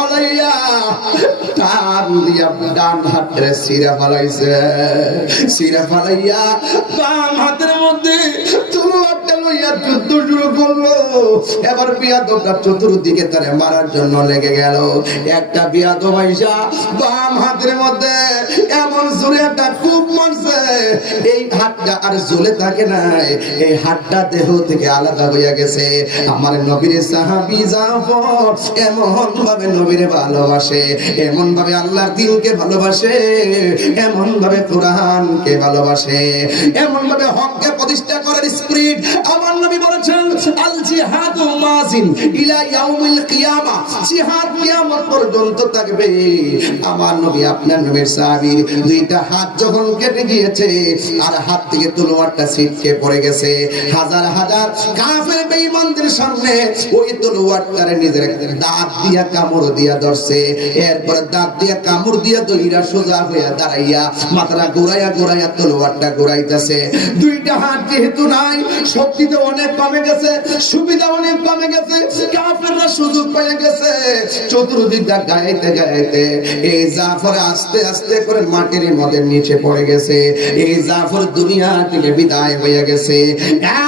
ফালাইয়া টান দিয়া ডান হাতরে সিরা ফালাইছে, সিরা ফালাইয়া বাম হাতের মধ্যে তলোয়ারটা লইয়া যুদ্ধ শুরু করলো। এবার বিয়াদবটা চতুর্দিকে তারে মারার জন্য লেগে গেল। একটা বিয়াদব আইসা বাম হাতের মধ্যে এমন জোরে একটা কূপ মারছে, এই হাতটা আর জ্বলে থাকে নাই, এই হাতটা দেহ থেকে আলাদা হইয়া গেছে। আমার নবীর সাহাবী জাফর এমন ভাবে নবীরে ভালোবাসে, এমন ভাবে আল্লাহর দ্বীনকে ভালোবাসে, এমন ভাবে কোরআনকে ভালোবাসে, এমন ভাবে হককে প্রতিষ্ঠা করার স্পিরিট। আমার নবী বলেছেন আল জিহাদু মাজিন ইলা ইয়াউমিল কিয়ামা, জিহাদ কিয়ামত পর্যন্ত থাকবে। আমার নবী আপনার নবীর সাহাবীর দুইটা হাত যখন কেটে গিয়েছে আর হাত থেকে তলোয়ারটা ছিটকে পড়ে গেছে, হাজার হাজার কাফের বেঈমানদের সামনে ওই তলোয়ারটারে নিজের দাঁত দিয়া কামড় দিয়া ধরছে। এরপর দাঁত দিয়া কামড় দিয়া দইরা সোজা হইয়া দাঁড়াইয়া মাথাটা ঘুরাইয়া ঘুরাইয়া তলোয়ারটা ঘুরাইতেছে। দুইটা হাত যেহেতু নাই, শক্তিতে অনেক কমে গেছে, সুবিধা অনেক কমে গেছে, কাফেররা সুযোগ পেয়ে গেছে। চতুর্দিকটা গাইতে গাইতে এই জাফর আস্তে আস্তে করে মাটির মধ্যে নিচে পড়ে গেছে। এই জাফর দুনিয়া থেকে বিদায় হয়ে গেছে।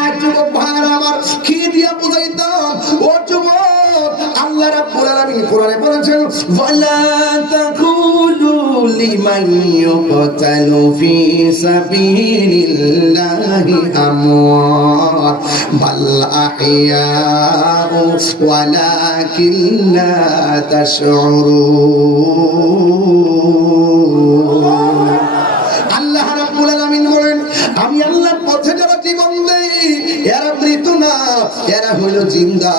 এক যুবক ভাইরা আমার, কি দিয়া বুঝাইতাম ও যুবক, আল্লাহ রাব্বুল আলামিন কোরআনে বলেছেন ওয়ালা তাকুলু লিমান ইউকতালু ফি সাবিলিল্লাহি আমওয়াত বাল আহইয়াউ ওয়ালাকিন লা তাশউরুন। আল্লাহ রাব্বুল আলামিন বলেন, আমি আল্লাহর পথে যারা জীবন দেই এরা মৃত না, এরা হলো জিন্দা।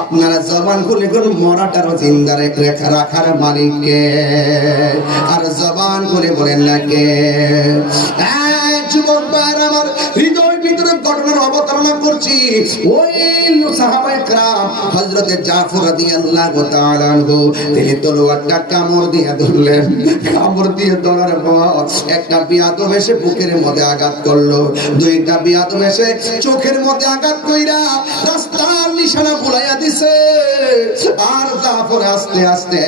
আপনারা জবান খুলে কোন মরাটারও জিন্দা রাখার মালিককে, আর জবান খুলে বলেন না কে? যুবক ভাইরা আমার, হৃদয়ের ভিতরে ঘটনার অবতারণা করছি। ওই সাহাবায়ে কেরাম হযরত জাফর রাদিয়াল্লাহু তাআলা আনহু তিনি তলোয়ারটা কামড় দিয়ে ধরলেন। কামড় দিয়ে ধরার পর একটা বিয়াদব এসে বুকের মধ্যে আঘাত করলো, দুইটা বিয়াদব এসে চোখের মধ্যে আঘাত কইরা রাস্তার নিশানা ভুলাইয়া দিছে। আর জাফর আস্তে আস্তে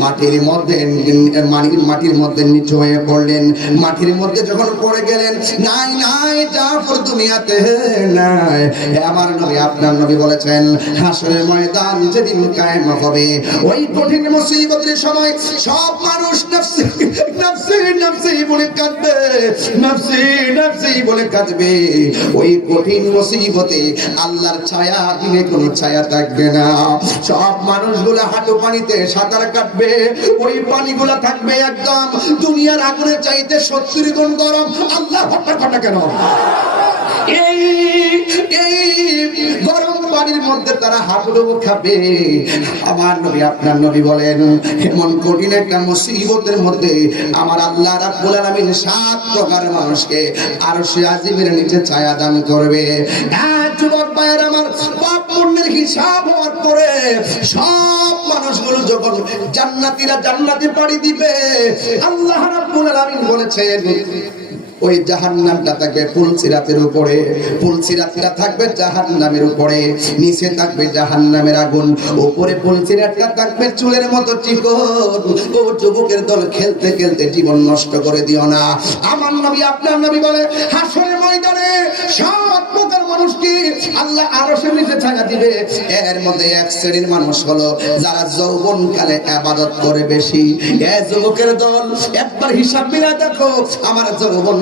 মাটির মধ্যে নিচু হয়ে পড়লেন। মাটির মধ্যে যখন পড়ে গেলেন, নাই নাই জাফর দুনিয়াতে নাই। আমার নবী আপনার নবী বলেছেন হাসরের ময়দান যেদিন কায়েম হবে, ওই কঠিন মুসিবতের সময় সব মানুষ নফসি নফসি নফসি বলে কাঁদবে, নফসি নফসি বলে কাঁদবে। ওই কঠিন মুসিবতে আল্লাহর ছায়া দিনে কোনো ছায়া থাকবে না। সব মানুষগুলো হাঁটু পানিতে সাঁতার কাটবে, ওই পানিগুলো থাকবে একদম দুনিয়ার আগুনের চাইতে 70 গুণ গরম। আল্লাহ হঠাৎ কেন এই গরম পানির মধ্যে তারা হাঁটুডুবু খাবে। আমার নবী আপনার নবী বলেন এমন কঠিন একটা মুসিবতের মধ্যে আমার আল্লাহ রাব্বুল আলামিন 7 প্রকার মানুষকে আরশে আজিমের নিচে ছায়া দান করবে। যুবক ভাইয়ের আমার, পাপ পুণ্যের হিসাব হওয়ার পরে সব মানুষগুলো যখন জান্নাতীরা জান্নাতে পাড়ি দিবে, আল্লাহ রাব্বুল আলামিন বলেছেন ওই জাহান্নামটা থাকবে পুলসিরাতের উপরে, পুলসিরাতটা থাকবে জাহান্নামের উপরে, নিচে থাকবে জাহান্নামের আগুন, উপরে পুলসিরাতটা থাকবে চুলের মতো চিকন। ও যুবকের দল, খেলতে খেলতে জীবন নষ্ট করে দিও না। আমার নবী আপনার নবী বলে হাসরের ময়দানে 7 প্রকার মানুষকে আল্লাহ আরশের নিচে ছায়া দিবে। এর মধ্যে এক শ্রেণীর মানুষ হলো যারা যৌবনকালে ইবাদত করে বেশি। এ যুবকের দল, একবার হিসাব মিলা দেখো, আমার যৌবন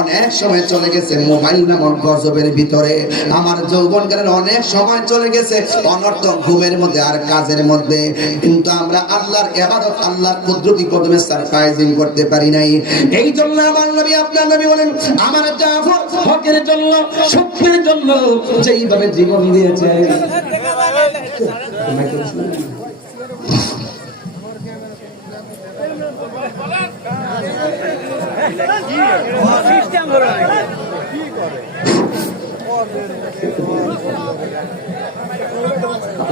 অনেক সময় চলে গেছে মোবাইল নামক গজবের ভিতরে, আমার যৌবনকালের অনেক সময় চলে গেছে অনর্থক ঘুমের মধ্যে আর কাজের মধ্যে, কিন্তু আমরা আল্লাহর ইবাদত, আল্লাহর কুদরতি কদমে সারপ্রাইজিং করতে পারি নাই। এই জন্য আমার নবী আপনার নবী বলেন আমার জাফর হকের জন্য, সত্যের জন্য যেইভাবে জীবন দিয়েছে।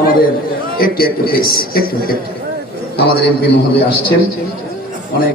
আমাদের একটু আমাদের এমপি মহোদয় আসছেন, অনেক